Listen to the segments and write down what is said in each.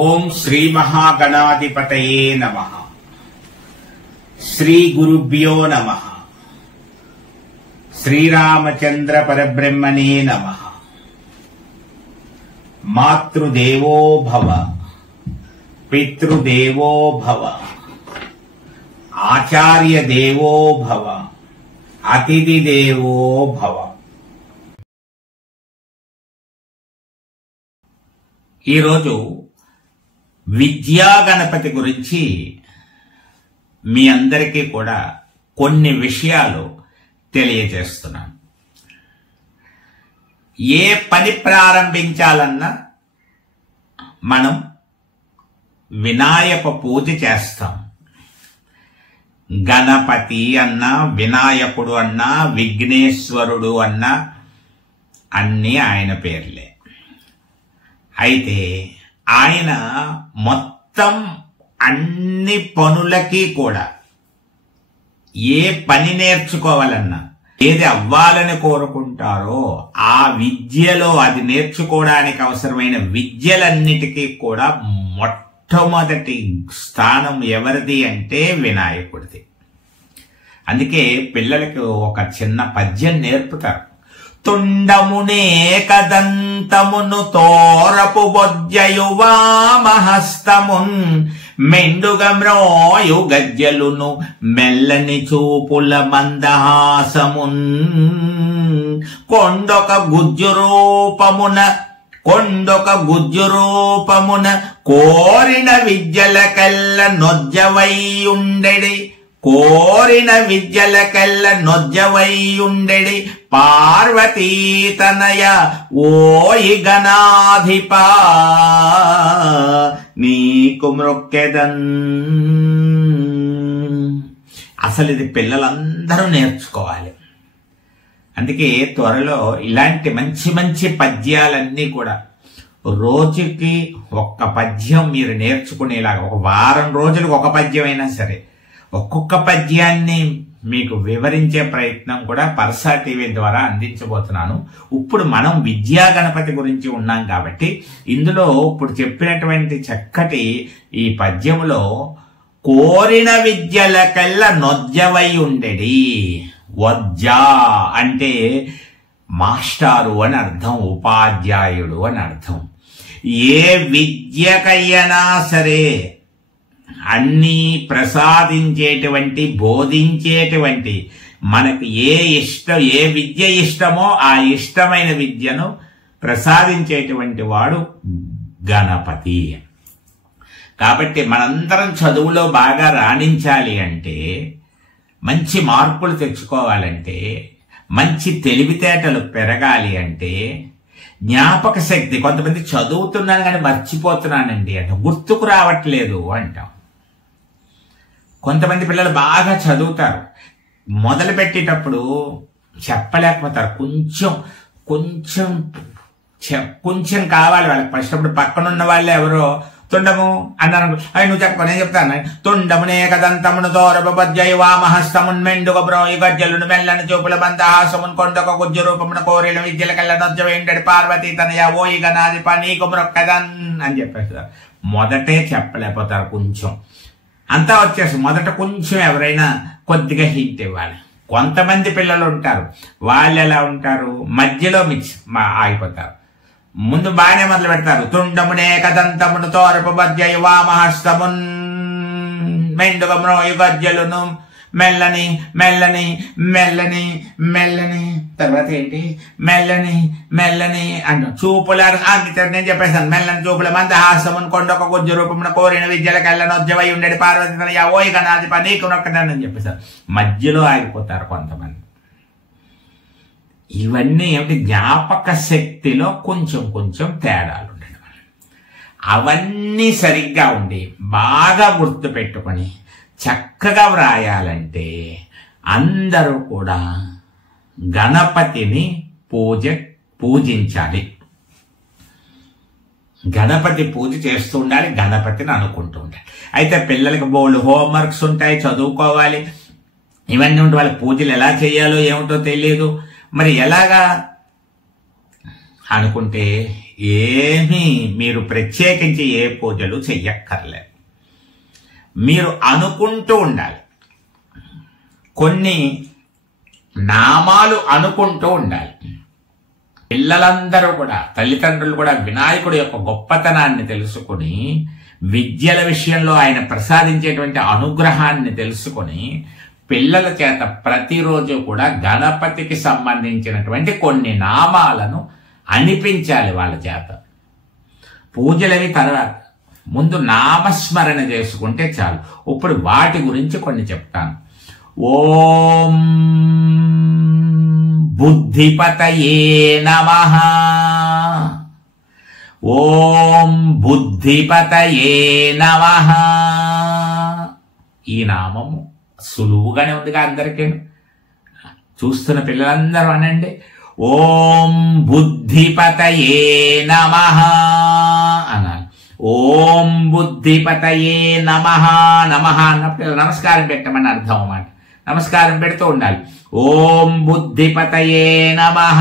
ఓం శ్రీ మహాగణాధిపతయే నమః. శ్రీ గురుభ్యో నమః. శ్రీరామచంద్ర పరబ్రహ్మణే నమః. మాతృదేవో భవ, పితృదేవో భవ, ఆచార్య దేవో భవ, అతిథి దేవో భవ. ఈరోజు విద్యా గణపతి గురించి మీ అందరికీ కూడా కొన్ని విషయాలు తెలియజేస్తున్నాను. ఏ పని ప్రారంభించాలన్నా మనం వినాయక పూజ చేస్తాం. గణపతి అన్నా, వినాయకుడు అన్నా, విఘ్నేశ్వరుడు అన్నా అన్నీ ఆయన పేర్లే. అయితే ఆయన మొత్తం అన్ని పనులకి కూడా ఏ పని నేర్చుకోవాలన్నా, ఏది అవ్వాలని కోరుకుంటారో ఆ విద్యలో అది నేర్చుకోవడానికి అవసరమైన విద్యలన్నిటికీ కూడా మొట్టమొదటి స్థానం ఎవరిది అంటే వినాయకుడిది. అందుకే పిల్లలకి ఒక చిన్న పద్యం నేర్పుతారు. తుండమునే కదంతమును తోరపు బొజ్జయు వామహస్తమున్ మెండుగా మ్రోయు గజ్జలును మెల్లని చూపుల మందహాసమున్ కొండొక గుజ్జు రూపమున కోరిన విద్యలకల్ల నొజ్జవైయుండెడి పార్వతీ తనయ ఓయి గణాధిప నీకు మ్రొక్కెదన్. అసలు ఇది పిల్లలందరూ నేర్చుకోవాలి. అందుకే త్వరలో ఇలాంటి మంచి మంచి పద్యాలన్నీ కూడా రోజుకి ఒక్క పద్యం మీరు నేర్చుకునేలాగా, ఒక వారం రోజులకు ఒక పద్యం అయినా సరే ఒక్కొక్క పద్యాన్ని మీకు వివరించే ప్రయత్నం కూడా పర్సా టీవీ ద్వారా అందించబోతున్నాను. ఇప్పుడు మనం విద్యా గణపతి గురించి ఉన్నాం కాబట్టి ఇందులో ఇప్పుడు చెప్పినటువంటి చక్కటి ఈ పద్యములో కోరిన విద్యలకల్ల నొజ్జవై ఉండెడి. వజ్జా అంటే మాస్టారు అని అర్థం, ఉపాధ్యాయుడు అని అర్థం. ఏ విద్యకయ్యనా సరే అన్నీ ప్రసాదించేటువంటి, బోధించేటువంటి, మనకు ఏ విద్య ఇష్టమో ఆ ఇష్టమైన విద్యను ప్రసాదించేటువంటి వాడు గణపతి. కాబట్టి మనందరం చదువులో బాగా రాణించాలి అంటే, మంచి మార్కులు తెచ్చుకోవాలంటే, మంచి తెలివితేటలు పెరగాలి అంటే, జ్ఞాపక శక్తి, కొంతమంది చదువుతున్నాను కానీ మర్చిపోతున్నానండి అంటే, గుర్తుకు రావట్లేదు అంటాం. కొంతమంది పిల్లలు బాగా చదువుతారు, మొదలు పెట్టేటప్పుడు చెప్పలేకపోతారు. కొంచెం కావాలి వాళ్ళకి. ఫస్ట్ అప్పుడు పక్కనున్న వాళ్ళే ఎవరో తుండము అన్నాను, అవి నువ్వు చెప్పు, నేను చెప్తాను. తుండమునే కదంతమును తోరపద్యై వామహస్తమున్ మెండుగ బ్రోయి గజ్జలును మెల్లని చూపుల మందహాసమున్ కొండొక గుజ్జు రూపమున కోరిన విద్యలకల్ల నొజ్జవేండడి పార్వతీ తనయ ఓయి గణాధిప నీకు మ్రొక్కెదన్ అని చెప్పేస్తారు. మొదటే చెప్పలేకపోతారు. కొంచెం అంతా వచ్చేసి మొదట కొంచెం ఎవరైనా కొద్దిగా హింట్ ఇవ్వాలి. కొంతమంది పిల్లలు ఉంటారు, వాళ్ళు ఎలా ఉంటారు, మధ్యలో ఆగిపోతారు. ముందు బాగానే మొదలు పెడతారు. తుండమునే కదంతమును తోరపు బద్యై వామహస్తమున్ మెండుగ మ్రోయు గజ్జలును మెల్లని మెల్లని మెల్లని మెల్లని తర్వాత ఏంటి మెల్లని అంటాం. చూపుల నేను చెప్పేసాను. మెల్లని చూపుల మందహాసమున్ కొండొక గుజ్జు రూపమున కోరిన విద్యలకల్ల నొజ్జవై ఉండేది పార్వతీ తనయ ఓయి గణాధిప నీకు నొక్కదని చెప్పేశారు. మధ్యలో ఆగిపోతారు కొంతమంది. ఇవన్నీ ఏమిటి, జ్ఞాపక శక్తిలో కొంచెం తేడాలు ఉండడం. అవన్నీ సరిగ్గా ఉండి బాగా గుర్తు పెట్టుకొని చక్కగా వ్రాయాలంటే అందరూ కూడా గణపతిని పూజించాలి. గణపతి పూజ చేస్తూ ఉండాలి, గణపతిని అనుకుంటూ ఉండాలి. అయితే పిల్లలకి బోల్డ్ హోంవర్క్స్ ఉంటాయి, చదువుకోవాలి, ఇవన్నీ ఉంటే వాళ్ళ పూజలు ఎలా చేయాలో ఏమిటో తెలియదు. మరి ఎలాగా అనుకుంటే ఏమీ మీరు ప్రత్యేకించి ఏ పూజలు చెయ్యక్కర్లేదు. మీరు అనుకుంటూ ఉండాలి. కొన్ని నామాలు అనుకుంటూ ఉండాలి. పిల్లలందరూ కూడా, తల్లిదండ్రులు కూడా వినాయకుడి యొక్క గొప్పతనాన్ని తెలుసుకుని, విద్యల విషయంలో ఆయన ప్రసాదించేటువంటి అనుగ్రహాన్ని తెలుసుకుని, పిల్లల చేత ప్రతిరోజు కూడా గణపతికి సంబంధించినటువంటి కొన్ని నామాలను అనిపించాలి వాళ్ళ చేత. పూజలవి తర్వాత, ముందు నామస్మరణ చేసుకుంటే చాలు. ఇప్పుడు వాటి గురించి కొన్ని చెప్తాను. ఓం బుద్ధిపతయే నమః. ఓం బుద్ధిపతయే నమః. ఈ నామము సులువుగానే ఉందిగా అందరికీ. చూస్తున్న పిల్లలందరూ అనండి, ఓం బుద్ధిపతయే నమః అనాలి. ఓం బుద్ధిపతయే నమః. నమః అన్నప్పుడు నమస్కారం పెట్టమని అర్థం అన్నమాట. నమస్కారం పెడుతూ ఉండాలి. ఓం బుద్ధిపతయే నమః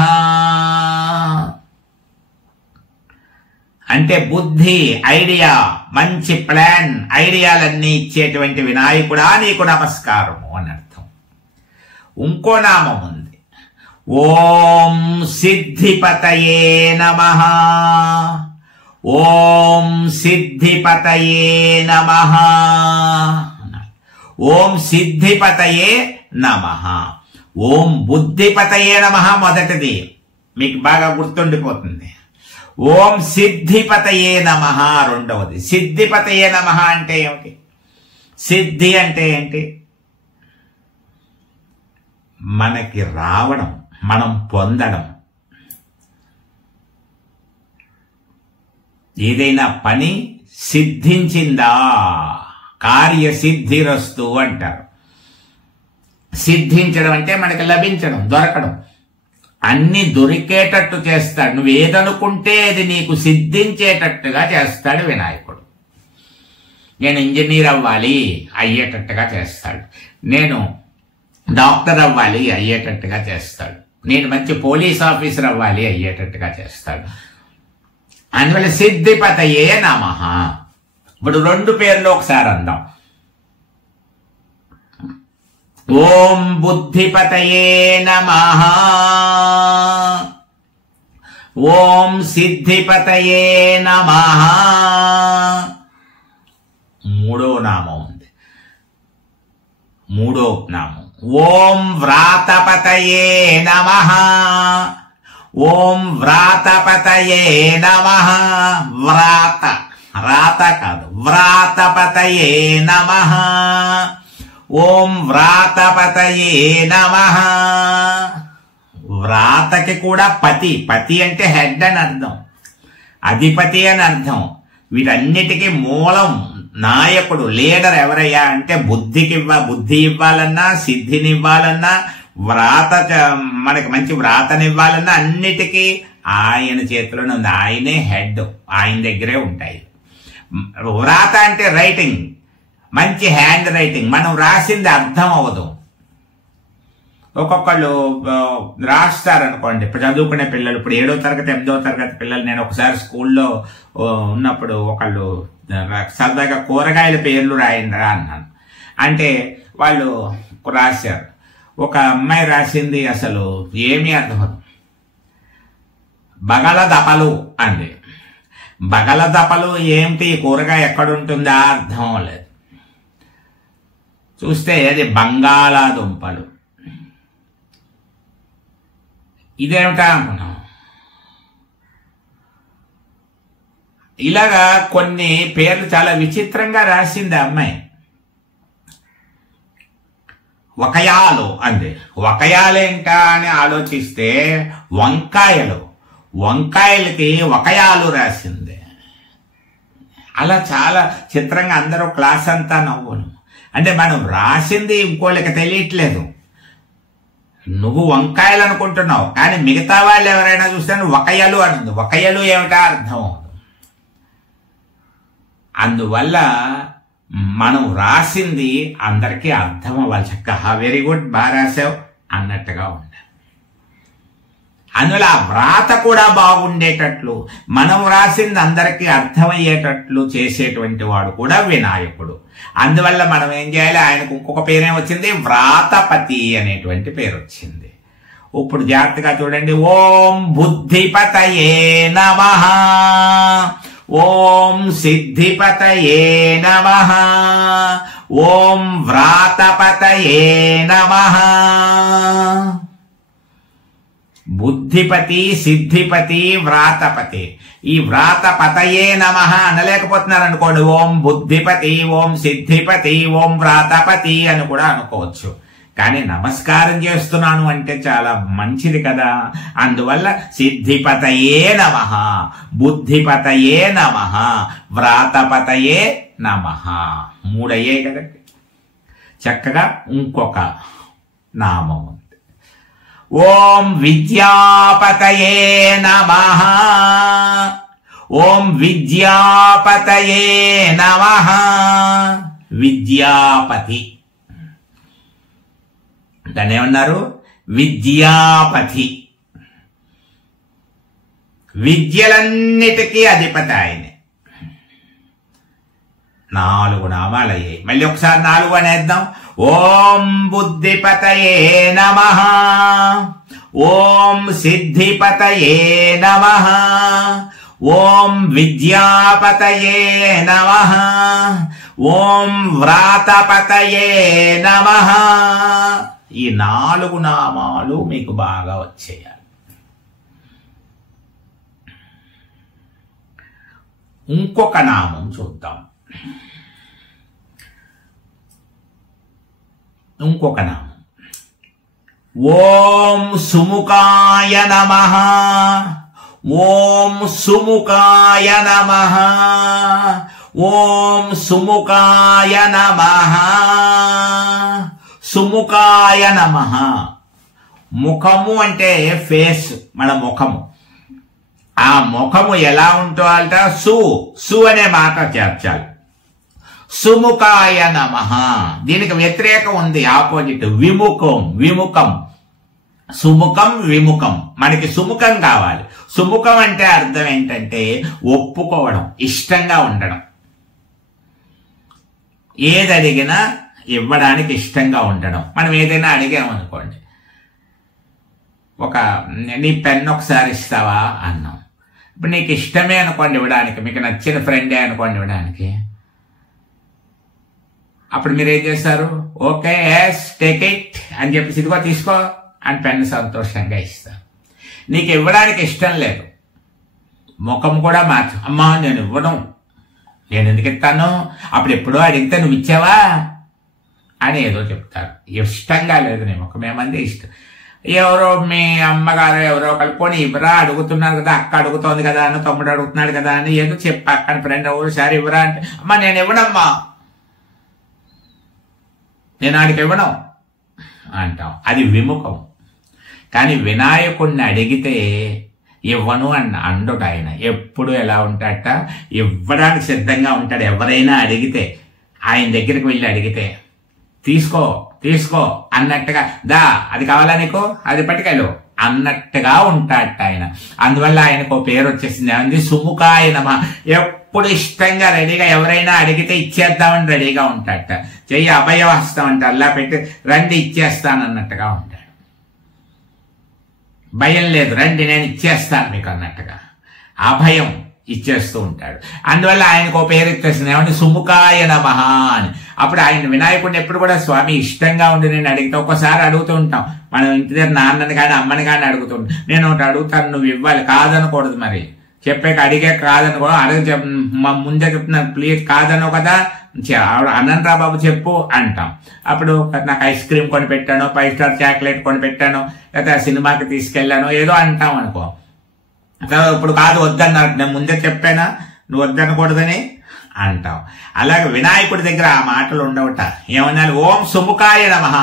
అంటే బుద్ధి, ఐడియా, మంచి ప్లాన్, ఐడియాలన్నీ ఇచ్చేటువంటి వినాయకుడా నీకు నమస్కారము అని అర్థం. ఇంకో నామం ఉంది, ఓం సిద్ధిపతయే నమః. ఓం సిద్ధిపతయే నమః. ఓం సిద్ధిపతయే నమః. ఓం బుద్ధిపతయే నమః మొదటిది, మీకు బాగా గుర్తుండిపోతుంది. ఓం సిద్ధిపతయే నమః రెండవది. సిద్ధిపతయే నమః అంటే ఏమిటి? సిద్ధి అంటే ఏంటి? మనకి రావడం, మనం పొందడం. ఏదైనా పని సిద్ధించిందా, కార్యసిద్ధిరస్తు అంటారు. సిద్ధించడం అంటే మనకి లభించడం, దొరకడం. అన్ని దొరికేటట్టు చేస్తాడు. నువ్వు ఏదనుకుంటే అది నీకు సిద్ధించేటట్టుగా చేస్తాడు వినాయకుడు. నేను ఇంజనీర్ అవ్వాలి అయ్యేటట్టుగా చేస్తాడు. నేను డాక్టర్ అవ్వాలి అయ్యేటట్టుగా చేస్తాడు. నేను మంచి పోలీస్ ఆఫీసర్ అవ్వాలి అయ్యేటట్టుగా చేస్తాడు. అందువల్ల సిద్ధిపతయే నమః. ఇప్పుడు రెండు పేర్లు ఒకసారి అందాం. ఓం బుద్ధిపతయే నమః. ఓం సిద్ధిపతయే నమః. మూడో నామం ఉంది. మూడో నామం ఓం వ్రాతపతయే నమః. ఓం వ్రాతపతయే నమః. వ్రాత, రాత కాదు, వ్రాతపతయే నమః. ఓం వ్రాతపతయే నమః. వ్రాతకి కూడా పతి, పతి అంటే హెడ్ అని అర్థం, అధిపతి అని అర్థం. వీటన్నిటికీ మూలం, నాయకుడు, లీడర్ ఎవరయ్యా అంటే బుద్ధి ఇవ్వాలన్నా, సిద్ధిని ఇవ్వాలన్నా, వ్రాత మనకి మంచి వ్రాతనివ్వాలన్నా అన్నిటికీ ఆయన చేతిలోనే ఉంది. ఆయనే హెడ్, ఆయన దగ్గరే ఉంటాయి. వ్రాత అంటే రైటింగ్, మంచి హ్యాండ్ రైటింగ్. మనం రాసింది అర్థం అవ్వదు. ఒక్కొక్కళ్ళు రాస్తారనుకోండి. ఇప్పుడు చదువుకునే పిల్లలు, ఇప్పుడు 7వ తరగతి 8వ తరగతి పిల్లలు, నేను ఒకసారి స్కూల్లో ఉన్నప్పుడు ఒకళ్ళు సరదాగా కూరగాయల పేర్లు రాయండిరా అన్నాను. అంటే వాళ్ళు రాశారు. ఒక అమ్మాయి రాసింది అసలు ఏమీ అర్థమవుతుంది. బగలదపలు అంది. బగలదపలు ఏమిటి, కూరగాయ ఎక్కడుంటుందా అర్థం లేదు. చూస్తే అది బంగాళాదుంపలు. ఇదేమిటా అనుకున్నాం. ఇలాగా కొన్ని పేర్లు చాలా విచిత్రంగా రాసింది అమ్మాయి. వకయాలు అంది. వకయాలేంటా అని ఆలోచిస్తే వంకాయలు, వంకాయలకి వకయాలు రాసింది. అలా చాలా చిత్రంగా అందరూ క్లాస్ అంతా నవ్వును. అంటే మనం రాసింది ఇంకోళ్ళకి తెలియట్లేదు. నువ్వు వంకాయలు అనుకుంటున్నావు, కానీ మిగతా వాళ్ళు ఎవరైనా చూస్తే వకయలు అంటుంది. వకయలు ఏమిటా అర్థం. అందువల్ల మనం రాసింది అందరికీ అర్థం అవ్వాలి. చక్కగా వెరీ గుడ్, బాగా రాసావు అన్నట్టుగా ఉండాలి. అందువల్ల ఆ వ్రాత కూడా బాగుండేటట్లు, మనం వ్రాసింది అందరికీ అర్థమయ్యేటట్లు చేసేటువంటి వాడు కూడా వినాయకుడు. అందువల్ల మనం ఏం చేయాలి, ఆయనకు ఇంకొక పేరే వచ్చింది, వ్రాతపతి అనేటువంటి పేరు వచ్చింది. ఇప్పుడు జాగ్రత్తగా చూడండి. ఓం బుద్ధిపతయే నమః, ఓం సిద్ధిపతయే నమః, ఓం వ్రాతపతయే నమః. బుద్ధిపతి, సిద్ధిపతి, వ్రాతపతి. ఈ వ్రాతపతయే నమః అనలేకపోతున్నారు అనుకోండి, ఓం బుద్ధిపతి, ఓం సిద్ధిపతి, ఓం వ్రాతపతి అని కూడా అనుకోవచ్చు. కానీ నమస్కారం చేస్తున్నాను అంటే చాలా మంచిది కదా. అందువల్ల సిద్ధిపతయే నమః, బుద్ధిపతయే నమః, వ్రాతపతయే నమః. 3 అయ్యాయి కదండి. చక్కగా ఇంకొక నామం ఉంది. ఓం విద్యాపతయే నమః, ఓం విద్యాపతయే నమః. విద్యాపతి దాన్ని ఏమన్నారు, విద్యాపతి. విద్యలన్నిటికీ అధిపతి ఆయనే. 4 నామాలు అయ్యాయి. మళ్ళీ ఒకసారి 4 అనేద్దాం. ఓం బుద్ధిపతయే నమః, ఓం సిద్ధిపతయే నమః, ఓం విద్యాపతయే నమః, ఓం వ్రాతపతయే నమః. ఈ 4 నామాలు మీకు బాగా వచ్చేయాలి. ఇంకొక నామం చూద్దాం. ఇంకొక నామం ఓం సుముఖాయ నమః, ఓం సుముఖాయ నమః, ఓం సుముఖాయ నమః, సుముఖాయ నమః. ముఖము అంటే ఫేస్, మన ముఖము. ఆ ముఖము ఎలా ఉంటుందంట, సు అనే మాట చేర్చాలి. సుముఖాయ నమః. దీనికి వ్యతిరేకం ఉంది, ఆపోజిట్, విముఖం. విముఖం, సుముఖం, విముఖం. మనకి సుముఖం కావాలి. సుముఖం అంటే అర్థం ఏంటంటే ఒప్పుకోవడం, ఇష్టంగా ఉండడం. ఏది అడిగినా ఇవ్వడానికి ఇష్టంగా ఉండడం. మనం ఏదైనా అడిగామనుకోండి, నీ పెన్ ఒకసారి ఇస్తావా అన్నాం. ఇప్పుడు నీకు ఇష్టమే అనుకోండి ఇవ్వడానికి, మీకు నచ్చిన ఫ్రెండే అనుకోండి ఇవ్వడానికి. అప్పుడు మీరు ఏం చేస్తారు, ఓకే ఎస్ టేక్ ఇట్ అని చెప్పేసి ఇదిగో తీసుకో అని పెన్ను సంతోషంగా ఇస్తారు. నీకు ఇవ్వడానికి ఇష్టం లేదు, ముఖం కూడా మార్చు. అమ్మా నేను ఇవ్వడం, నేను ఎందుకు ఇస్తాను, అప్పుడు ఎప్పుడో అడిగితే నువ్వు ఇచ్చావా అని ఏదో చెప్తారు. ఇష్టంగా లేదు నీ ముఖం. ఏమంది ఇష్టం. ఎవరో మీ అమ్మగారు ఎవరో కలిపోని ఇవ్వరా, అడుగుతున్నారు కదా, అక్క అడుగుతోంది కదా అని, తమ్ముడు అడుగుతున్నాడు కదా అని ఏదో చెప్పి అక్కని ఫ్రెండ్ ఒకసారి ఇవ్వరా అంటే, అమ్మా నేను ఇవ్వనమ్మా, నేను ఆడికి ఇవ్వను అంటాం. అది విముఖం. కానీ వినాయకుడిని అడిగితే ఇవ్వను అండుట. ఆయన ఎప్పుడు ఎలా ఉంటాడట, ఇవ్వడానికి సిద్ధంగా ఉంటాడు. ఎవరైనా అడిగితే, ఆయన దగ్గరికి వెళ్ళి అడిగితే తీసుకో తీసుకో అన్నట్టుగా, దా అది కావాలా నీకు, అది పట్టుకెళ్ళు అన్నట్టుగా ఉంటాడట ఆయన. అందువల్ల ఆయనకు పేరు వచ్చేసింది, ఏమంది, సుముఖాయ నమః. ఎప్పుడు ఇష్టంగా రెడీగా, ఎవరైనా అడిగితే ఇచ్చేద్దామని రెడీగా ఉంటాడట. చెయ్యి అభయహస్తం అంటే అల్లా పెట్టి రండి ఇచ్చేస్తానన్నట్టుగా ఉంటాడు. భయం లేదు, రండి నేను ఇచ్చేస్తాను మీకు అన్నట్టుగా అభయం ఇచ్చేస్తూ ఉంటాడు. అందువల్ల ఆయనకు పేరు ఇచ్చేసింది, ఏమంటే సుముఖాయ నమః అని. అప్పుడు ఆయన వినాయకుడిని ఎప్పుడు కూడా స్వామి ఇష్టంగా ఉండి నేను అడిగితే, ఒక్కసారి అడుగుతూ ఉంటాం మనం ఇంటి దగ్గర, నాన్నని కానీ అమ్మని కానీ అడుగుతుంటాం. నేను ఒకటి అడుగుతాను, నువ్వు ఇవ్వాలి, కాదనకూడదు. మరి చెప్పాక అడిగే కాదనుకో, ముందే చెప్తున్నాను ప్లీజ్ కాదనో కదా, అనంతరా బాబు చెప్పు అంటాం. అప్పుడు నాకు ఐస్ క్రీమ్ కొని పెట్టాను, 5 స్టార్ చాక్లెట్ కొని పెట్టాను, లేకపోతే సినిమాకి తీసుకెళ్ళాను, ఏదో అంటాం అనుకో. ఇప్పుడు కాదు వద్దన్నారు, నేను ముందే చెప్పానా నువ్వు వద్దనకూడదని అంటాం. అలాగే వినాయకుడి దగ్గర ఆ మాటలు ఉండవట. ఏమన్నారు, ఓం సుముఖాయ నమః,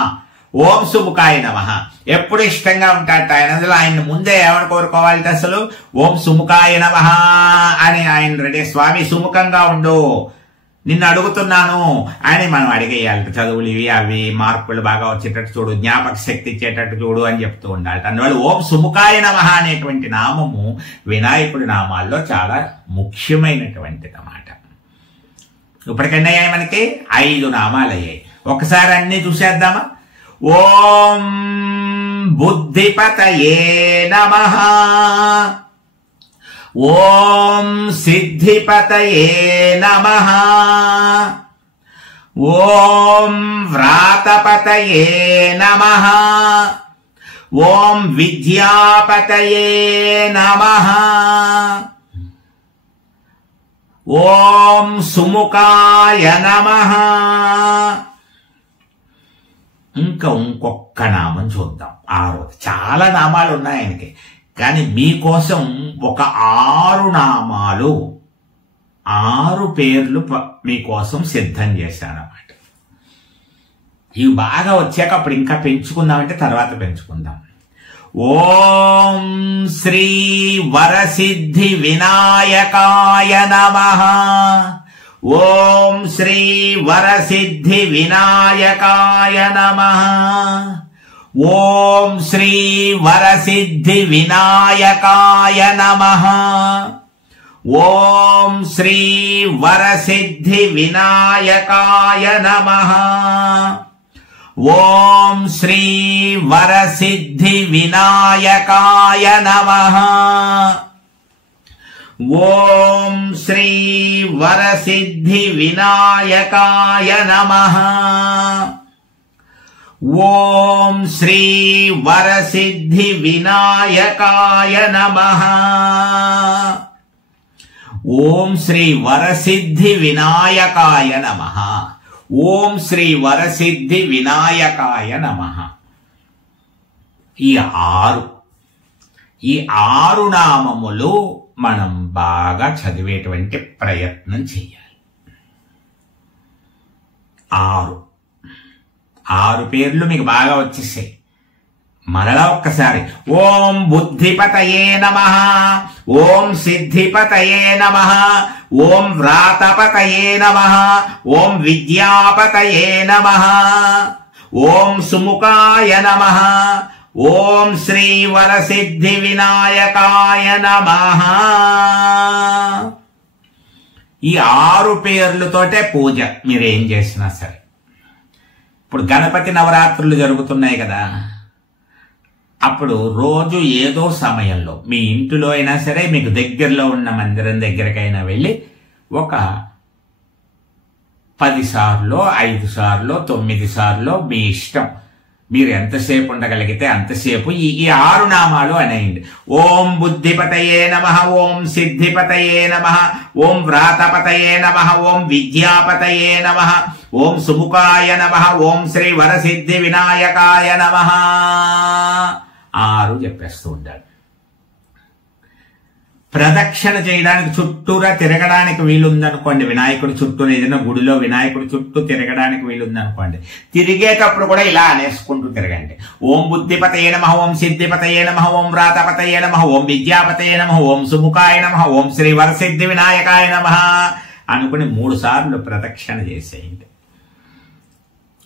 ఓం సుముఖాయ నమః. ఎప్పుడు ఇష్టంగా ఉంటాడట ఆయన. అందులో ఆయన ముందే ఏమని కోరుకోవాలి అసలు, ఓం సుముఖాయ నమః అని ఆయన రెడీ. స్వామి సుముఖంగా ఉండు, నిన్ను అడుగుతున్నాను అని మనం అడిగేయాలి. చదువులు ఇవి అవి మార్కులు బాగా వచ్చేటట్టు చూడు, జ్ఞాపక శక్తి ఇచ్చేటట్టు చూడు అని చెప్తూ ఉండాలి. అందువల్ల ఓం సుముఖాయ నమః అనేటువంటి నామము వినాయకుడి నామాల్లో చాలా ముఖ్యమైనటువంటిది అన్నమాట. ఇప్పటికన్నా అయ్యాయి మనకి 5 నామాలు అయ్యాయి. ఒకసారి అన్ని చూసేద్దామా? ఓం బుద్ధిపతయే నమః, ఓం సిద్ధిపతయే నమః, ఓం వ్రాతపతయే నమః, ఓం విద్యాపతయే నమః, ఓం సుముఖాయ నమః. ఇంకొక నామం చూద్దాం. 6. చాలా నామాలు ఉన్నాయి ఆయనకి, కానీ మీకోసం ఒక 6 నామాలు 6 పేర్లు మీకోసం సిద్ధం చేశానన్నమాట. ఇవి బాగా వచ్చాక అప్పుడు ఇంకా పెంచుకుందామంటే తర్వాత పెంచుకుందాం. ఓం శ్రీ వరసిద్ధి వినాయకాయ నమః, ఓం శ్రీ వరసిద్ధి వినాయకాయ నమః, ఓం శ్రీ వరసిద్ధి వినాయకాయ నమః, ఓం శ్రీ వరసిద్ధి వినాయకాయ నమః, ఓం శ్రీ వరసిద్ధి వినాయకాయ నమః, ఓం శ్రీ వరసిద్ధి వినాయకాయ నమః, ఓం శ్రీ వరసిద్ధి వినాయకాయ నమః, ఓం శ్రీ వరసిద్ధి వినాయకాయ నమః, ఓం శ్రీ వరసిద్ధి వినాయకాయ నమః. ఈ 6 నామములు మనం బాగా చదివేటువంటి ప్రయత్నం చేయాలి. 6 పేర్లు మీకు బాగా వచ్చేసాయి. మరలా ఒక్కసారి ఓం బుద్ధిపతయే నమః, ఓం సిద్ధిపతయే నమః, ఓం వ్రాతపతయే నమః, ఓం విద్యాపతయే నమః, ఓం సుముఖాయ నమః, ఓం శ్రీ వరసిద్ధి వినాయకాయ నమః. ఈ 6 పేర్లతోటే పూజ మీరేం చేసినా సరే. ఇప్పుడు గణపతి నవరాత్రులు జరుగుతున్నాయి కదా, అప్పుడు రోజు ఏదో సమయంలో మీ ఇంటిలో అయినా సరే, మీకు దగ్గరలో ఉన్న మందిరం దగ్గరకైనా వెళ్ళి ఒక 10 సార్లు 5 సార్లు 9 సార్లు మీ ఇష్టం, మీరు ఎంతసేపు ఉండగలిగితే అంతసేపు ఈ 6 నామాలు అనేయండి. ఓం బుద్ధిపతయే నమః, ఓం సిద్ధిపతయే నమః, ఓం వ్రాతపతయే నమః, ఓం విద్యాపతయే నమః, ఓం సుముఖాయ నమః, ఓం శ్రీ వరసిద్ధి వినాయకాయ నమః. 6 చెప్పేస్తూ ఉండాలి. ప్రదక్షిణ చేయడానికి చుట్టూరా తిరగడానికి వీలుందనుకోండి, వినాయకుడి చుట్టూ ఏదైనా గుడిలో వినాయకుడి చుట్టూ తిరగడానికి వీలుందనుకోండి, తిరిగేటప్పుడు కూడా ఇలా అనేసుకుంటూ తిరగండి. ఓం బుద్ధిపతయే నమః, ఓం సిద్ధిపతయే నమః, ఓం వ్రాతపతయే నమః, ఓం విద్యాపతయే నమః, ఓం సుముఖాయ నమః, ఓం శ్రీ వరసిద్ధి వినాయకాయ నమః అనుకుని 3 సార్లు ప్రదక్షిణ చేసేయండి.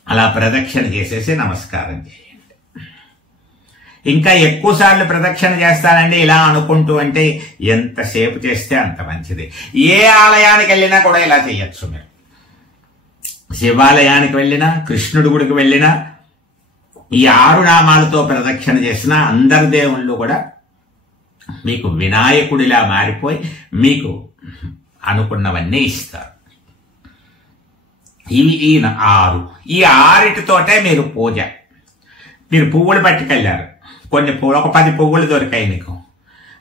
అలా ప్రదక్షిణ చేసేసి నమస్కారం చేయండి. ఇంకా ఎక్కువ సార్లు ప్రదక్షిణ చేస్తానండి ఇలా అనుకుంటూ అంటే ఎంతసేపు చేస్తే అంత మంచిది. ఏ ఆలయానికి వెళ్ళినా కూడా ఇలా చేయొచ్చు. మీరు శివాలయానికి వెళ్ళినా, కృష్ణుడి గుడికి వెళ్ళినా, ఈ 6 నామాలతో ప్రదక్షిణ చేసిన అందరి దేవుళ్ళు కూడా మీకు వినాయకుడిలా మారిపోయి మీకు అనుకున్నవన్నీ ఇస్తారు. ఇవి ఈ 6. ఈ 6తోటే మీరు పూజ. మీరు పువ్వులు పట్టుకెళ్ళారు, కొన్ని పువ్వులు, ఒక 10 పువ్వులు దొరికాయి నీకు.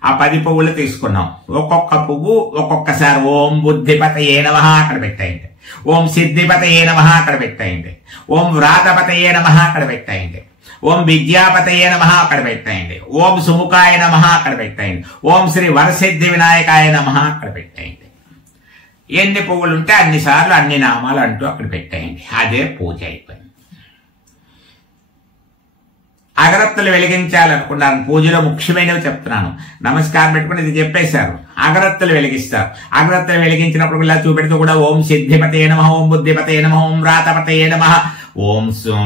ఆ 10 పువ్వులు తీసుకున్నాం. ఒక్కొక్క పువ్వు ఒక్కొక్కసారి ఓం బుద్ధిపతయే నమః అక్కడ పెట్టేయండి, ఓం సిద్ధిపతయే నమః అక్కడ పెట్టేయండి, ఓం వ్రాతపతయే నమః అక్కడ పెట్టేయండి, ఓం విద్యాపతయే నమః అక్కడ పెట్టేయండి, ఓం సుముఖాయ నమః అక్కడ పెట్టేయండి, ఓం శ్రీ వరసిద్ధి వినాయకాయ నమః అక్కడ పెట్టేయండి. ఎన్ని పువ్వులు ఉంటే అన్ని సార్లు అన్ని నామాలు అంటూ అక్కడ పెట్టేయండి. అదే పూజ అయిపోయింది. అగరత్తులు వెలిగించాలనుకున్నాను. పూజలో ముఖ్యమైనవి చెప్తున్నాను. నమస్కారం పెట్టుకుని ఇది చెప్పేశారు. అగరత్తులు వెలిగిస్తారు. అగరత్తులు వెలిగించినప్పుడు ఇలా చూపెడుతూ కూడా ఓం సిద్ధిపతే నమః, ఓం బుద్ధిపతే నమః, ఓం వ్రాతపతే నమః, ఓం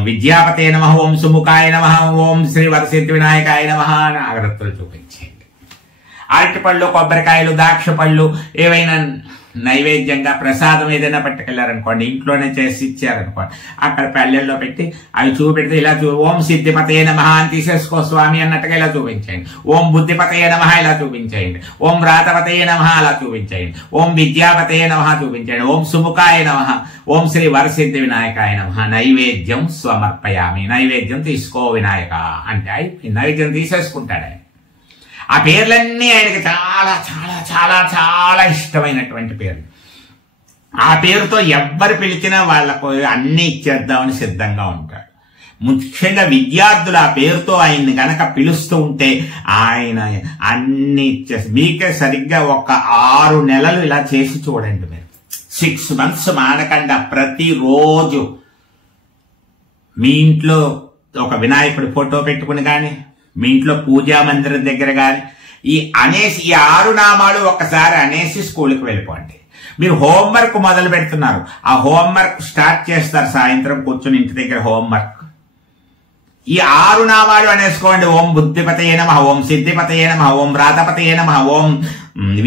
విద్యాపతే నమః, ఓం సుముఖాయ నమః, ఓం శ్రీ వరసిద్ధి వినాయకాయ నమః అని అగరత్తులు చూపించేయండి. అరటిపళ్ళు, కొబ్బరికాయలు, ద్రాక్ష పళ్ళు ఏవైనా నైవేద్యంగా ప్రసాదం ఏదైనా పట్టుకెళ్లారనుకోండి, ఇంట్లోనే చేసి ఇచ్చారనుకోండి, అక్కడ పల్లెల్లో పెట్టి అవి చూపెడితే ఇలా ఓం సిద్ధిపతే నమః అని తీసేసుకో స్వామి అన్నట్టుగా ఇలా చూపించేయండి. ఓం బుద్ధిపతే నమః ఇలా చూపించేయండి. ఓం వ్రాతపతే నమః అలా చూపించేయండి. ఓం విద్యాపతే నమః చూపించేయండి. ఓం సుముఖాయ నమః, ఓం శ్రీ వరసిద్ధి వినాయకాయ నమః. నైవేద్యం సమర్పయామి. నైవేద్యం తీసుకో వినాయక అంటే నైవేద్యం తీసేసుకుంటాడు ఆయన. ఆ పేర్లన్నీ ఆయనకి చాలా చాలా చాలా చాలా ఇష్టమైనటువంటి పేర్లు. ఆ పేరుతో ఎవ్వరు పిలిచినా వాళ్ళకు అన్ని ఇచ్చేద్దామని సిద్ధంగా ఉంటాడు. ముఖ్యంగా విద్యార్థులు ఆ పేరుతో ఆయన్ని గనక పిలుస్తూ ఉంటే ఆయన అన్ని ఇచ్చేసి మీకే సరిగ్గా ఒక 6 నెలలు ఇలా చేసి చూడండి. మీరు 6 months మానకుండా ప్రతిరోజు మీ ఇంట్లో ఒక వినాయకుడి ఫోటో పెట్టుకుని కానీ, మీ ఇంట్లో పూజా మందిరం దగ్గర కానీ ఈ 6 నామాలు ఒక్కసారి అనేసి స్కూల్కి వెళ్ళిపోండి. మీరు హోంవర్క్ మొదలు పెడుతున్నారు. ఆ హోంవర్క్ స్టార్ట్ చేస్తారు సాయంత్రం కూర్చొని ఇంటి దగ్గర హోంవర్క్. ఈ 6 నామాలు అనేసుకోండి. ఓం బుద్ధిపతయే నమః, ఓం సిద్ధిపతయే నమః, ఓం వ్రాతపతయే నమః, ఓం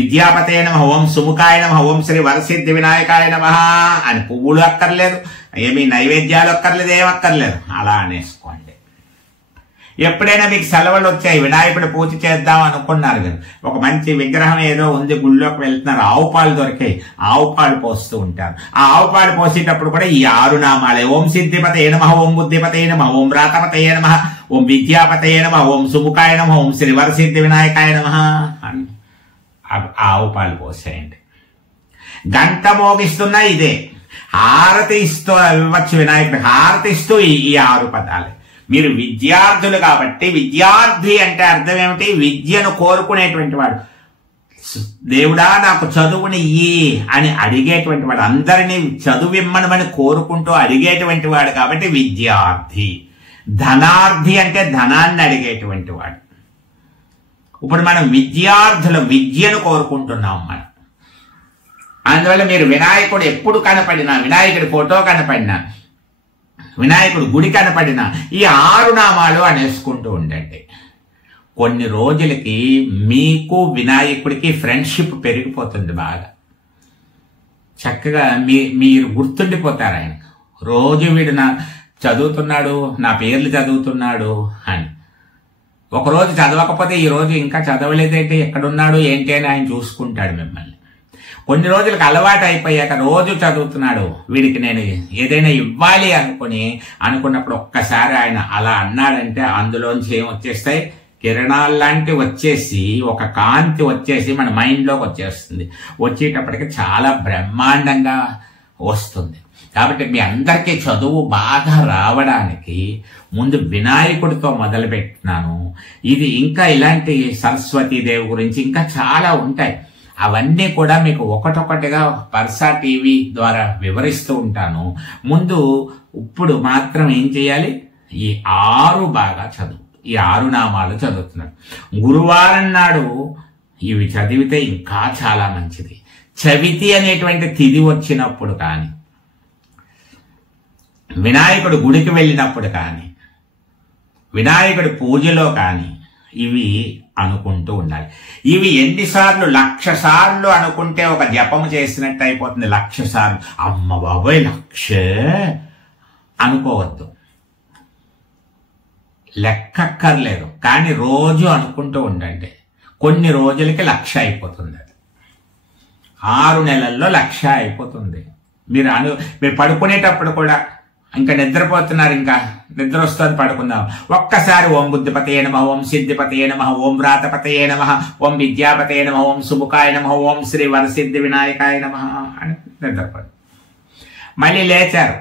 విద్యాపతయే నమః, ఓం సుముఖాయ నమః, ఓం శ్రీ వరసిద్ధి వినాయకాయ నమః అని. పువ్వులు అక్కర్లేదు, ఏమీ నైవేద్యాలు అక్కర్లేదు, ఏమక్కర్లేదు, అలా అనేసుకోండి. ఎప్పుడైనా మీకు సెలవులు వచ్చాయి, వినాయకుడు పూజ చేద్దాం అనుకున్నారు కదా, ఒక మంచి విగ్రహం ఏదో ఉంది, గుళ్ళోకి వెళ్తున్నారు, ఆవు పాలు దొరికాయి, ఆవు పాలు పోస్తూ ఉంటారు. ఆ ఆవు పాలు పోసేటప్పుడు కూడా ఈ 6 నామాలే. ఓం సిద్ధిపతయే నమః, ఓం బుద్ధిపతయే నమః, ఓం వ్రాతపతయే నమః, ఓం విద్యాపతయే నమః, ఓం సుముఖాయ నమః, ఓం శ్రీ వరసిద్ధి వినాయకాయ నమః అని ఆవు పాలు పోసేయండి. గంట మోగిస్తున్నా ఇదే. హారతి ఇస్తూ ఇవ్వచ్చు వినాయకుడు, హారతి ఇస్తూ ఈ 6 పదాలే. మీరు విద్యార్థులు కాబట్టి, విద్యార్థి అంటే అర్థం ఏమిటి? విద్యను కోరుకునేటువంటి వాడు. దేవుడా నాకు చదువుని ఇయ్యి అని అడిగేటువంటి వాడు, అందరినీ చదువిమ్మనమని కోరుకుంటూ అడిగేటువంటి వాడు కాబట్టి విద్యార్థి. ధనార్థి అంటే ధనాన్ని అడిగేటువంటి వాడు. ఇప్పుడు మనం విద్యార్థుల విద్యను కోరుకుంటున్నాం మనం. అందువల్ల మీరు వినాయకుడు ఎప్పుడు కనపడినా, వినాయకుడి ఫోటో కనపడినా, వినాయకుడు గుడి కనపడినా ఈ 6 నామాలు అనేసుకుంటూ ఉండండి. కొన్ని రోజులకి మీకు వినాయకుడికి ఫ్రెండ్షిప్ పెరిగిపోతుంది బాగా. చక్కగా మీరు గుర్తుండిపోతారు ఆయన. రోజు వీడు చదువుతున్నాడు, నా పేర్లు చదువుతున్నాడు అని. ఒకరోజు చదవకపోతే ఈ రోజు ఇంకా చదవలేదేంటి, ఎక్కడున్నాడు ఏంటి అని ఆయన చూసుకుంటాడు మిమ్మల్ని. కొన్ని రోజులకు అలవాటు అయిపోయాక రోజు చదువుతున్నాడు, వీడికి నేను ఏదైనా ఇవ్వాలి అనుకున్నప్పుడు ఒక్కసారి ఆయన అలా అన్నాడంటే అందులోంచి ఏం వచ్చేస్తాయి? కిరణాల్లాంటి వచ్చేసి, ఒక కాంతి వచ్చేసి మన మైండ్లోకి వచ్చేస్తుంది. వచ్చేటప్పటికి చాలా బ్రహ్మాండంగా వస్తుంది. కాబట్టి మీ అందరికీ చదువు బాగా రావడానికి ముందు వినాయకుడితో మొదలుపెట్టినాను. ఇది ఇంకా ఇలాంటి సరస్వతీదేవి గురించి ఇంకా చాలా ఉంటాయి. అవన్నీ కూడా మీకు ఒకటొకటిగా పర్సా టీవీ ద్వారా వివరిస్తూ ఉంటాను. ముందు ఇప్పుడు మాత్రం ఏం చేయాలి? ఈ 6 బాగా చదువు, ఈ 6 నామాలు చదువుతున్నాడు. గురువారం నాడు ఇవి చదివితే ఇంకా చాలా మంచిది. చవితి అనేటువంటి తిథి వచ్చినప్పుడు కానీ, వినాయకుడు గుడికి వెళ్ళినప్పుడు కానీ, వినాయకుడి పూజలో కానీ ఇవి అనుకుంటూ ఉండాలి. ఇవి ఎన్నిసార్లు? 1,00,000 సార్లు అనుకుంటే ఒక జపము చేసినట్టు అయిపోతుంది. 1,00,000 సార్లు. అమ్మ బాబోయ్ 1,00,000 అనుకోవద్దు, లెక్కక్కర్లేదు. కానీ రోజు అనుకుంటూ ఉండండి. కొన్ని రోజులకి 1,00,000 అయిపోతుంది. 6 నెలల్లో 1,00,000 అయిపోతుంది. మీరు పడుకునేటప్పుడు కూడా ఇంకా నిద్రపోతున్నారు, ఇంకా నిద్ర వస్తుంది, పడుకుందాం. ఒక్కసారి ఓం బుద్ధిపతయే నమః, ఓం సిద్ధిపతయే నమః, ఓం వ్రాతపతయే నమః, ఓం విద్యాపతయే నమః, ఓం సుముఖాయ నమః, ఓం శ్రీ వరసిద్ధి వినాయకాయ నమః అని నిద్రపోదు. మళ్ళీ లేచారు,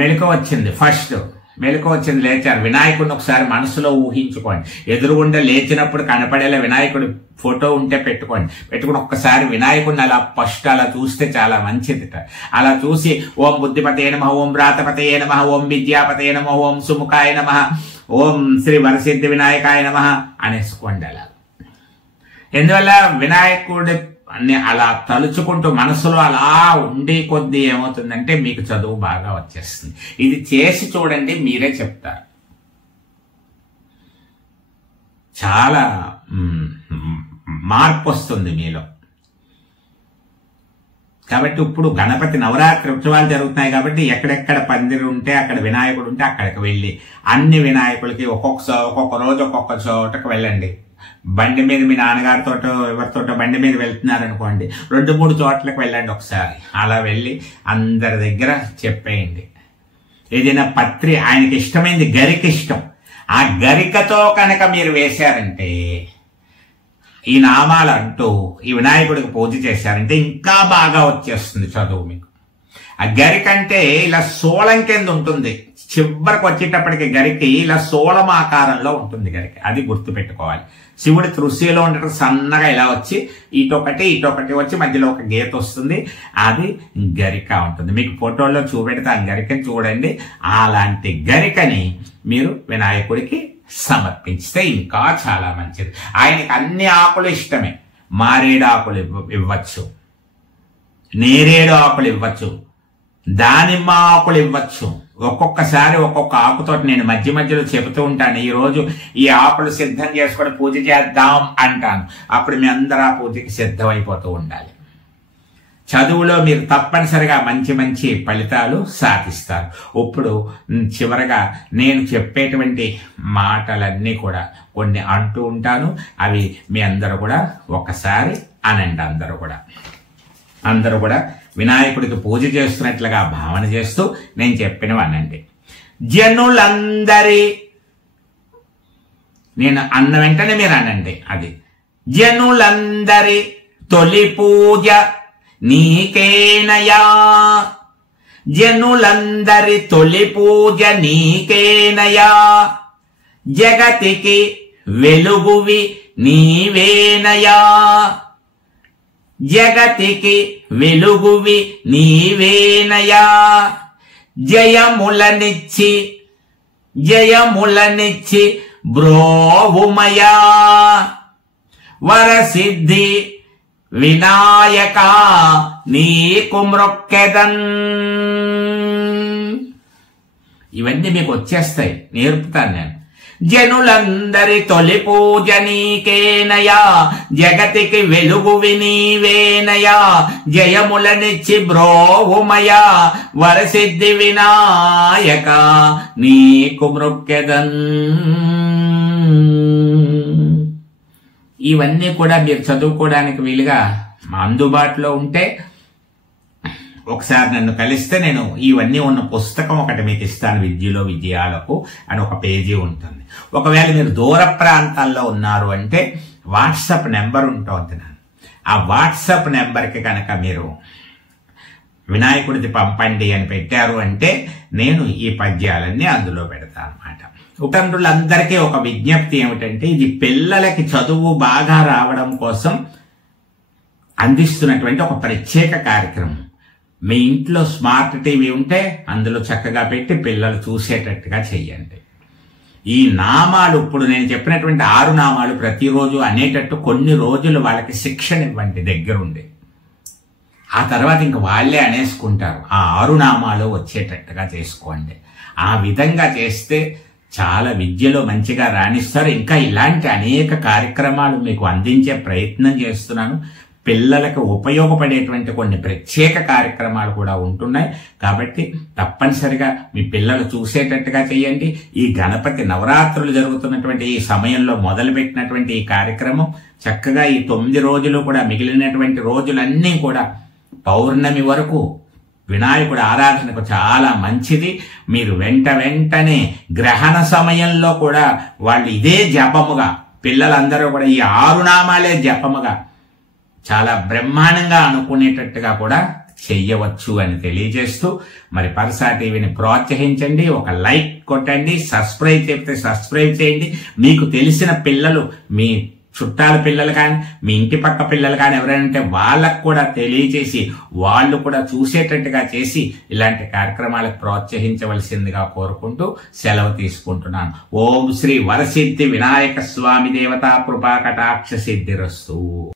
మెళుకు వచ్చింది. ఫస్ట్ మెలకు వచ్చింది, లేచారు. వినాయకుడిని ఒకసారి మనసులో ఊహించుకోండి. ఎదురుగుండా లేచినప్పుడు కనపడేలా వినాయకుడి ఫోటో ఉంటే పెట్టుకుని ఒక్కసారి వినాయకుడిని అలా ఫస్ట్ అలా చూస్తే చాలా మంచిదిట. అలా చూసి ఓం బుద్ధిపతయే నమః, ఓం భ్రాతపతయే నమః, ఓం విద్యాపతయే నమః, ఓం సుముఖాయ నమః, ఓం శ్రీ వరసిద్ధి వినాయకాయ నమః అనేసుకోండి. అలా ఎందువల్ల వినాయకుడి అలా తలుచుకుంటూ మనసులో అలా ఉండే కొద్దీ ఏమవుతుందంటే మీకు చదువు బాగా వచ్చేస్తుంది. ఇది చేసి చూడండి, మీరే చెప్తారు. చాలా మార్పు వస్తుంది మీలో. కాబట్టి ఇప్పుడు గణపతి నవరాత్రి ఉత్సవాలు జరుగుతున్నాయి కాబట్టి ఎక్కడెక్కడ పందిరి ఉంటే అక్కడ వినాయకుడు ఉంటే అక్కడికి వెళ్ళి అన్ని వినాయకులకి ఒక్కొక్క రోజు ఒక్కొక్క చోటకు వెళ్ళండి. బండి మీద మీ నాన్నగారితో ఎవరితోటో బండి మీద వెళ్తున్నారనుకోండి, 2-3 చోట్లకు వెళ్ళండి ఒకసారి. అలా వెళ్ళి అందరి దగ్గర చెప్పేయండి. ఏదైనా పత్రి ఆయనకి ఇష్టమైంది గరిక ఇష్టం, ఆ గరికతో కనుక మీరు వేశారంటే, ఈ నామాలు అంటూ ఈ వినాయకుడికి పూజ చేశారంటే ఇంకా బాగా వచ్చేస్తుంది చదువు మీకు. ఆ గరిక అంటే ఇలా సోళం కింద ఉంటుంది, చివరికి వచ్చేటప్పటికి గరికి ఇలా సోళం ఆకారంలో ఉంటుంది గరిక. అది గుర్తు పెట్టుకోవాలి. శివుడి తృశీలో ఉండటం సన్నగా ఇలా వచ్చి ఇటొకటి వచ్చి మధ్యలో ఒక గీత వస్తుంది, అది గరిక ఉంటుంది. మీకు ఫోటోల్లో చూపెడితే ఆ గరికని చూడండి. అలాంటి గరికని మీరు వినాయకుడికి సమర్పించితే ఇంకా చాలా మంచిది. ఆయనకి అన్ని ఆకులు ఇష్టమే. మారేడు ఆకులు ఇవ్వచ్చు, నేరేడు ఆకులు ఇవ్వచ్చు, దానిమ్మ ఆకులు ఇవ్వచ్చు. ఒక్కొక్కసారి ఒక్కొక్క ఆకుతో నేను మధ్యలో చెబుతూ ఉంటాను, ఈ రోజు ఈ ఆకులు సిద్ధం చేసుకొని పూజ చేద్దాం అంటాను. అప్పుడు మీ అందరూ ఆ పూజకి సిద్ధమైపోతూ ఉండాలి. చదువులో మీరు తప్పనిసరిగా మంచి ఫలితాలు సాధిస్తారు. ఇప్పుడు చివరగా నేను చెప్పేటువంటి మాటలన్నీ కూడా కొన్ని అంటూ ఉంటాను, అవి మీ అందరూ కూడా ఒకసారి అనండి. అందరూ కూడా వినాయకుడికి పూజ చేస్తున్నట్లుగా భావన చేస్తూ నేను చెప్పినవి అనండి. జనులందరి, నేను అన్న వెంటనే మీరు అనండి. అది జనులందరి తొలి పూజ నీకేనయా, జనులందరి తొలి పూజ నీకేనయా, జగతికి వెలుగువి నీవేనయా, జగతికి వెలుగువి నీవేనయా, జయములనిచ్చి బ్రోవుమయా, వరసిద్ధి వినాయక నీకు మ్రొక్కెదన్. ఇవన్నీ మీకు వచ్చేస్తాయి, నేర్పుతాను నేను. జనులందరి తొలి పూజ నీకేనయా, జగతికి వెలుగువి నీవేనయా, జయములనిచ్చి బ్రోవుమయా, వరసిద్ధి వినాయక నీకు మ్రొక్కెదన్. ఇవన్నీ కూడా మీరు చదువుకోవడానికి వీలుగా అందుబాటులో ఉంటే ఒకసారి నన్ను కలిస్తే నేను ఇవన్నీ ఉన్న పుస్తకం ఒకటి మీకు ఇస్తాను. విద్యలో విజయాలకు అని ఒక పేజీ ఉంటుంది. ఒకవేళ మీరు దూర ప్రాంతాల్లో ఉన్నారు అంటే వాట్సాప్ నెంబర్ ఉంటుంది. ఆ వాట్సాప్ నెంబర్కి కనుక మీరు వినాయకుడిది పంపండి అని పెట్టారు అంటే నేను ఈ పద్యాలన్నీ అందులో పెడతాను అన్నమాట. తల్లిదండ్రులందరికీ ఒక విజ్ఞప్తి ఏమిటంటే, ఇది పిల్లలకి చదువు బాగా రావడం కోసం అందిస్తున్నటువంటి ఒక ప్రత్యేక కార్యక్రమం. మీ ఇంట్లో స్మార్ట్ టీవీ ఉంటే అందులో చక్కగా పెట్టి పిల్లలు చూసేటట్టుగా చెయ్యండి. ఈ నామాలు, ఇప్పుడు నేను చెప్పినటువంటి 6 నామాలు ప్రతిరోజు అనేటట్టు కొన్ని రోజులు వాళ్ళకి శిక్షణ ఇవ్వండి దగ్గరుండి. ఆ తర్వాత ఇంక వాళ్ళే అనేసుకుంటారు. ఆ 6 నామాలు వచ్చేటట్టుగా చేసుకోండి. ఆ విధంగా చేస్తే చాలా విద్యలో మంచిగా రాణిస్తారు. ఇంకా ఇలాంటి అనేక కార్యక్రమాలు మీకు అందించే ప్రయత్నం చేస్తున్నాను. పిల్లలకు ఉపయోగపడేటువంటి కొన్ని ప్రత్యేక కార్యక్రమాలు కూడా ఉంటున్నాయి. కాబట్టి తప్పనిసరిగా మీ పిల్లలు చూసేటట్టుగా చేయండి. ఈ గణపతి నవరాత్రులు జరుగుతున్నటువంటి ఈ సమయంలో మొదలుపెట్టినటువంటి ఈ కార్యక్రమం చక్కగా ఈ 9 రోజులు కూడా, మిగిలినటువంటి రోజులన్నీ కూడా పౌర్ణమి వరకు వినాయకుడి ఆరాధనకు చాలా మంచిది. మీరు వెంటనే గ్రహణ సమయంలో కూడా వాళ్ళు ఇదే జపముగా, పిల్లలందరూ కూడా ఈ 6 నామాలే జపముగా చాలా బ్రహ్మాండంగా అనుకునేటట్టుగా కూడా చెయ్యవచ్చు అని తెలియజేస్తూ మరి పరసా టీవీని ప్రోత్సహించండి, ఒక లైక్ కొట్టండి, సబ్స్క్రైబ్ చెప్తే సబ్స్క్రైబ్ చేయండి. మీకు తెలిసిన పిల్లలు, మీ చుట్టాల పిల్లలు కానీ, మీ ఇంటి పక్క పిల్లలు కానీ ఎవరైనా ఉంటే వాళ్ళకు కూడా తెలియజేసి వాళ్ళు కూడా చూసేటట్టుగా చేసి ఇలాంటి కార్యక్రమాలకు ప్రోత్సహించవలసిందిగా కోరుకుంటూ సెలవు తీసుకుంటున్నాను. ఓం శ్రీ వరసిద్ధి వినాయక స్వామి దేవతా కృపా కటాక్ష సిద్ధిరస్తు.